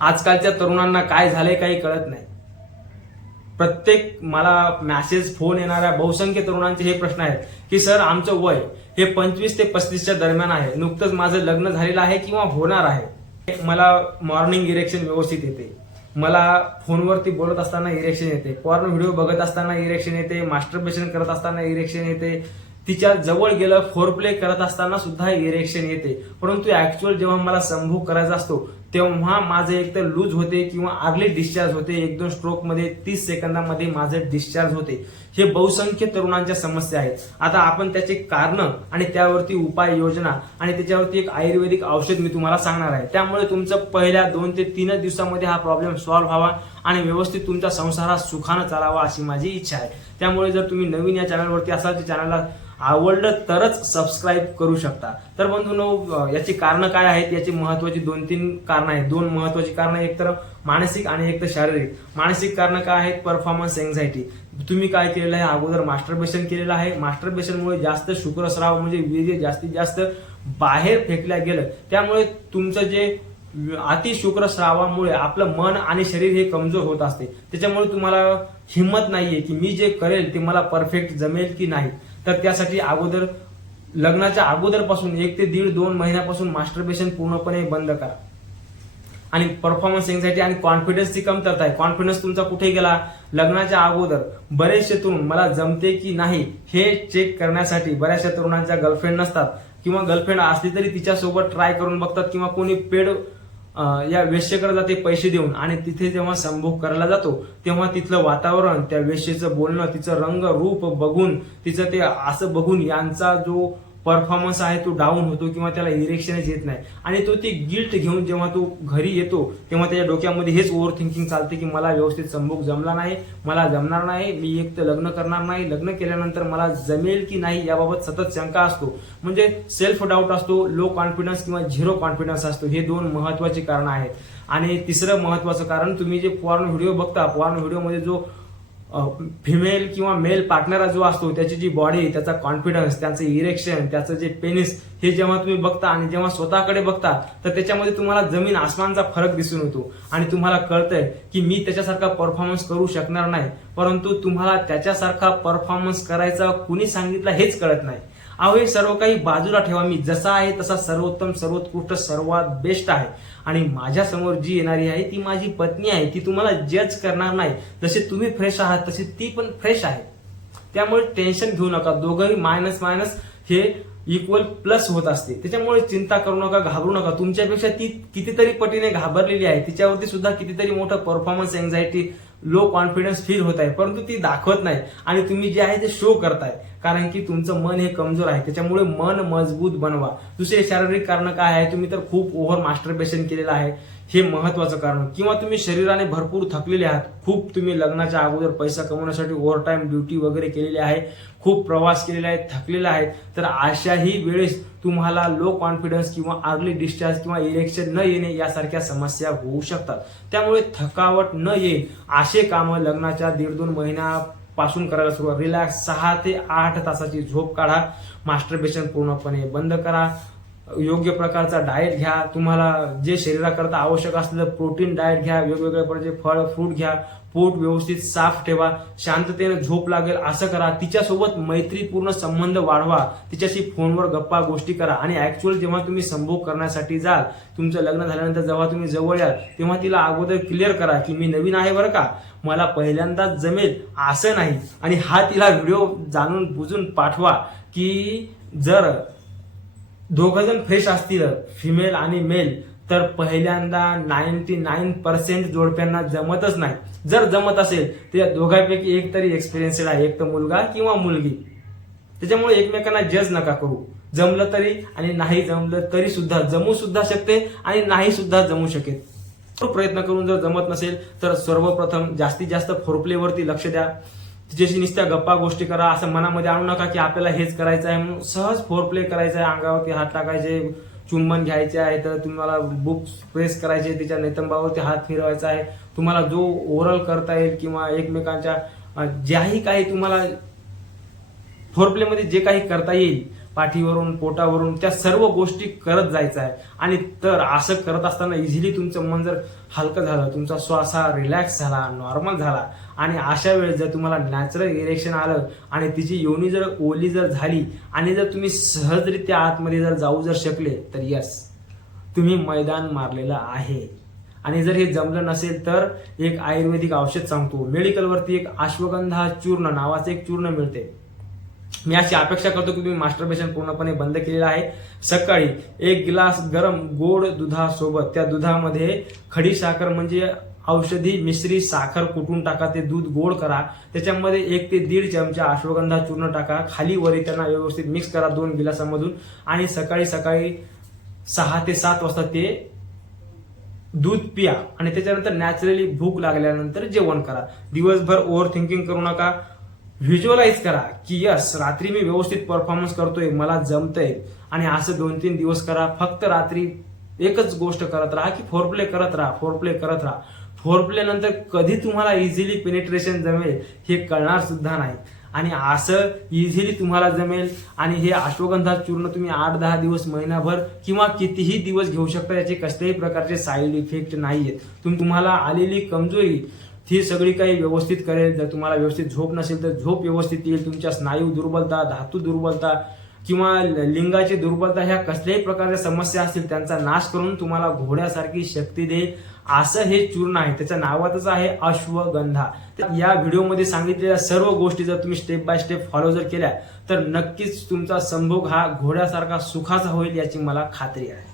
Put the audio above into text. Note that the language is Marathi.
आजकालच्या तरुणांना काय झालंय काही कळत नाही. प्रत्येक मला मॅसेज फोन येणाऱ्या बहुसंख्य तरुणांचे हे प्रश्न आहेत की सर आमचं वय हे 25 ते 35च्या दरम्यान आहे, नुकतंच माझं लग्न झालेलं आहे किंवा होणार आहे, मला मॉर्निंग इरेक्शन व्यवस्थित येते, मला फोनवरती बोलत असताना इरेक्शन येते, पॉर्न व्हिडिओ बघत असताना इरेक्शन येते, मास्टरबेशन करत असताना इरेक्शन येते, तिच्या जवळ गेलं फोरप्ले करत असताना सुद्धा इरेक्शन येते. परंतु ऍक्च्युअल जेव्हा मला संभोग करायचा असतो तेव्हा माझे एक तर लूज होते किंवा अर्ली डिस्चार्ज होते. 1-2 स्ट्रोक मध्ये 30 सेकंदामध्ये माझे डिस्चार्ज होते. हे बहुसंख्य तरुणांच्या समस्या आहेत. आता आपण त्याचे कारण आणि त्यावरती उपाययोजना आणि त्याच्यावरती एक आयुर्वेदिक औषध मी तुम्हाला सांगणार आहे. त्यामुळे तुमचं पहिल्या 2 ते 3 दिवसामध्ये हा प्रॉब्लेम सॉल्व्ह व्हावा आणि व्यवस्थित तुमचा संसार हा सुखानं चालावा अशी माझी इच्छा आहे. त्यामुळे जर तुम्ही नवीन या चॅनलवरती असाल तर चॅनलला आवडलं तरच सबस्क्राईब करू शकता. तर बंधूंनो, याची कारण काय आहेत? याची महत्वाची 2-3 कारण आहेत. 2 महत्वाची कारण, एक तर मानसिक आणि एक तर शारीरिक. मानसिक कारण काय आहेत? Performance anxiety. तुम्ही काय केलेलं आहे? अगोदर मास्टरबेशन केलेलं आहे. मास्टरबेशनमुळे जास्त शुक्रस्राव म्हणजे वीर्य जास्तीत जास्त बाहेर फेकल्या गेलं, त्यामुळे तुमचं जे अति शुक्रस्रावामुळे आपलं मन आणि शरीर हे कमजोर होत असते. त्याच्यामुळे तुम्हाला हिंमत नाहीये की मी जे करेल ते मला परफेक्ट जमेल की नाही. तर त्यासाठी अगोदर लग्नाच्या अगोदरपासून 1 ते 1.5-2 महिन्यापासून मास्टरबेशन पूर्णपणे बंद करा. आणि परफॉर्मन्स एन्झायटी आणि कॉन्फिडन्सची कमतरता आहे. कॉन्फिडन्स तुमचा कुठे गेला? लग्नाच्या अगोदर बरेचसे तरुण मला जमते की नाही हे चेक करण्यासाठी, बऱ्याचशा तरुणांच्या गर्लफ्रेंड नसतात किंवा गर्लफ्रेंड असली तरी तिच्यासोबत ट्राय करून बघतात किंवा कोणी पेड या वेश्येकडे जाते पैसे देऊन, आणि तिथे जेव्हा संभोग करायला जातो तेव्हा तिथलं वातावरण, त्या वेश्येचं बोलणं, तिचं रंग रूप बघून, तिचं ते असं बघून यांचा जो परफॉर्मन्स आहे तो डाऊन होतो किंवा त्याला इरेक्शनच येत नाही. आणि तो ती गिल्ट घेऊन जेव्हा तो घरी येतो तेव्हा त्याच्या डोक्यामध्ये हेच ओव्हर थिंकिंग चालते की मला व्यवस्थित संभोग जमला नाही, मला जमणार नाही, मी एक तर लग्न करणार नाही, लग्न केल्यानंतर मला जमेल की नाही याबाबत सतत शंका असतो. म्हणजे सेल्फ डाऊट असतो, लो कॉन्फिडन्स किंवा झिरो कॉन्फिडन्स असतो. हे 2 महत्वाची कारण आहेत. आणि तिसरं महत्वाचं कारण, तुम्ही जे पॉर्न व्हिडिओ बघता, पॉर्न व्हिडिओमध्ये जो फिमेल किंवा मेल पार्टनर जो असतो त्याची जी बॉडी, त्याचा कॉन्फिडन्स, त्याचं इरेक्शन, त्याचं जे पेनिस, हे जेव्हा तुम्ही बघता आणि जेव्हा स्वतःकडे बघता तर त्याच्यामध्ये तुम्हाला जमीन आसमानचा फरक दिसून येतो. आणि तुम्हाला कळतंय की मी त्याच्यासारखा परफॉर्मन्स करू शकणार नाही. परंतु तुम्हाला त्याच्यासारखा परफॉर्मन्स करायचा कुणी सांगितलं हेच कळत नाही. अहो, हे सर्व काही बाजूला ठेवा. मी जसा आहे तसा सर्वोत्तम, सर्वोत्कृष्ट, सर्वात बेस्ट आहे. आणि माझ्या समोर जी येणारी आहे ती माझी पत्नी आहे. ती तुम्हाला जज करणार नाही. जसे तुम्ही फ्रेश आहात तशी ती पण फ्रेश आहे. त्यामुळे टेन्शन घेऊ नका. दोघंही मायनस मायनस हे इक्वल प्लस होत असते. त्याच्यामुळे चिंता करू नका, घाबरू नका. तुमच्यापेक्षा ती कितीतरी पटीने घाबरलेली आहे. तिच्यावरती सुद्धा कितीतरी मोठं performance anxiety, low confidence feel होत आहे, परंतु ती दाखवत नाही. आणि तुम्ही जे आहे ते शो करताय, कारण की तुमचं मन हे कमजोर आहे. त्याच्यामुळे मन मजबूत बनवा. दुसरे शारीरिक कारण काय आहे? तुम्ही तर खूप ओव्हर मास्टरबेशन केलेलं आहे, हे महत्वाचं कारण. किंवा तुम्ही शरीराने भरपूर थकलेले आहात. खूप तुम्ही लग्नाच्या अगोदर पैसा कमवण्यासाठी ओव्हर टाइम ड्युटी वगैरे केलेली आहे, खूप प्रवास केलेला आहे, थकलेला आहे. तर अशाही वेळेस तुम्हाला लो कॉन्फिडन्स किंवा अर्ली डिस्चार्ज किंवा इरेक्शन न येणे यासारख्या समस्या होऊ शकतात. त्यामुळे थकावट न येईल असे कामं लग्नाच्या 1.5-2 महिन्यापासून करायला सुरुवात. रिलॅक्स, 6 ते 8 तासाची झोप काढा. मास्टरबेशन पूर्णपणे बंद करा. योग्य प्रकारचा डाएट घ्या. तुम्हाला जे शरीराकरता आवश्यक असलेलं प्रोटीन डाएट घ्या. वेगवेगळ्या प्रकारचे फळ फ्रूट घ्या. पोट व्यवस्थित साफ ठेवा. शांततेने झोप लागेल असं करा. तिच्यासोबत मैत्रीपूर्ण संबंध वाढवा. तिच्याशी फोनवर गप्पा गोष्टी करा. आणि ऍक्च्युअल जेव्हा तुम्ही संभोग करण्यासाठी जाल, तुमचं लग्न झाल्यानंतर जेव्हा तुम्ही जवळ याल तेव्हा तिला अगोदर क्लिअर करा की मी नवीन आहे बरं का, मला पहिल्यांदाच जमेल असं नाही. आणि हा तिला व्हिडिओ जाणून बुजून पाठवा की जर दोघं जण फ्रेश असतील, फिमेल आणि मेल, तर पहिल्यांदा 99% जोडप्यांना जमतच नाही. जर जमत असेल तर या दोघांपैकी एक तरी एक्सपिरियन्सेड आहे, एक तर मुलगा किंवा मुलगी. त्याच्यामुळे एकमेकांना जज नका करू. जमलं तरी आणि नाही जमलं तरी सुद्धा जमू सुद्धा शकते आणि नाही सुद्धा जमू शकेल. प्रयत्न करून जर जमत नसेल तर सर्वप्रथम जास्तीत जास्त फोरप्लेवरती लक्ष द्या. तिच्याशी नुसत्या गप्पा गोष्टी करा. असं मनामध्ये आणू नका की आपल्याला हेच करायचं आहे म्हणून. सहज फोरप्ले करायचा आहे, अंगावरती हात टाकायचे, चुंबन घ्यायचे आहे, तर तुम्हाला बुक्स प्रेस करायचे, तिच्या नितंबावरती हात फिरवायचा आहे. तुम्हाला जो ओरल करता येईल किंवा एकमेकांच्या ज्याही काही तुम्हाला फोरप्लेमध्ये जे काही करता येईल, पाठीवरून पोटावरून त्या सर्व गोष्टी करत जायचं आहे. आणि तर असं करत असताना इझिली तुमचं मन जर हलकं झालं, तुमचा श्वास हा रिलॅक्स झाला, नॉर्मल झाला आणि अशा वेळेस जर तुम्हाला नॅचरल इरेक्शन आलं आणि तिची योनी जर ओली जर झाली आणि जर तुम्ही सहजरित्या आतमध्ये जर जाऊ जर शकले तर यस, तुम्ही मैदान मारलेलं आहे. आणि जर हे जमलं नसेल तर एक आयुर्वेदिक औषध सांगतो. मेडिकलवरती एक अश्वगंधा चूर्ण नावाचं एक चूर्ण मिळते. मी अशी अपेक्षा करतो की तुम्ही मास्टरबेशन पूर्णपणे बंद केलेलं आहे. सकाळी 1 गिलास गरम गोड दुधासोबत त्या दुधामध्ये खडी साखर म्हणजे औषधी मिश्री साखर कुटून टाका, ते दूध गोड करा, त्याच्यामध्ये 1 ते 1.5 चमचा अश्वगंधा चूर्ण टाका, खाली वरी त्यांना व्यवस्थित मिक्स करा 2 गिलासामधून आणि सकाळी 6 ते 7 वाजता ते दूध पिया आणि त्याच्यानंतर नॅचरली भूक लागल्यानंतर जेवण करा. दिवसभर ओव्हर थिंकिंग करू नका. व्हिज्युअलाइज करा की यस, रात्री मी व्यवस्थित परफॉर्मन्स करतोय, मला जमतंय आणि असं 2-3 दिवस करा. फक्त रात्री एकच गोष्ट करत राहा की फोरप्ले करत राहा. फोरप्ले नंतर कधी तुम्हाला इझिली पेनिट्रेशन जमेल हे कळणार सुद्धा नाही. आणि असं इझिली तुम्हाला जमेल. आणि हे अश्वगंधा चूर्ण तुम्ही 8-10 दिवस, महिनाभर किंवा कितीही दिवस घेऊ शकता. याचे कसल्याही प्रकारचे साईड इफेक्ट नाहीयेत. तुम्हाला आलेली कमजोरी ही सगळी काही व्यवस्थित करेल. जर तुम्हाला व्यवस्थित झोप नसेल तर झोप व्यवस्थित येईल. तुमच्या स्नायू दुर्बलता, धातू दुर्बलता किंवा लिंगाची दुर्बलता ह्या कसल्याही प्रकारच्या समस्या असतील त्यांचा नाश करून तुम्हाला घोड्यासारखी शक्ती देईल असं हे चूर्ण आहे. त्याच्या नावातच आहे अश्वगंधा. या व्हिडिओमध्ये सांगितलेल्या सर्व गोष्टी जर तुम्ही स्टेप बाय स्टेप फॉलो जर केल्या तर नक्कीच तुमचा संभोग हा घोड्यासारखा सुखाचा होईल याची मला खात्री आहे.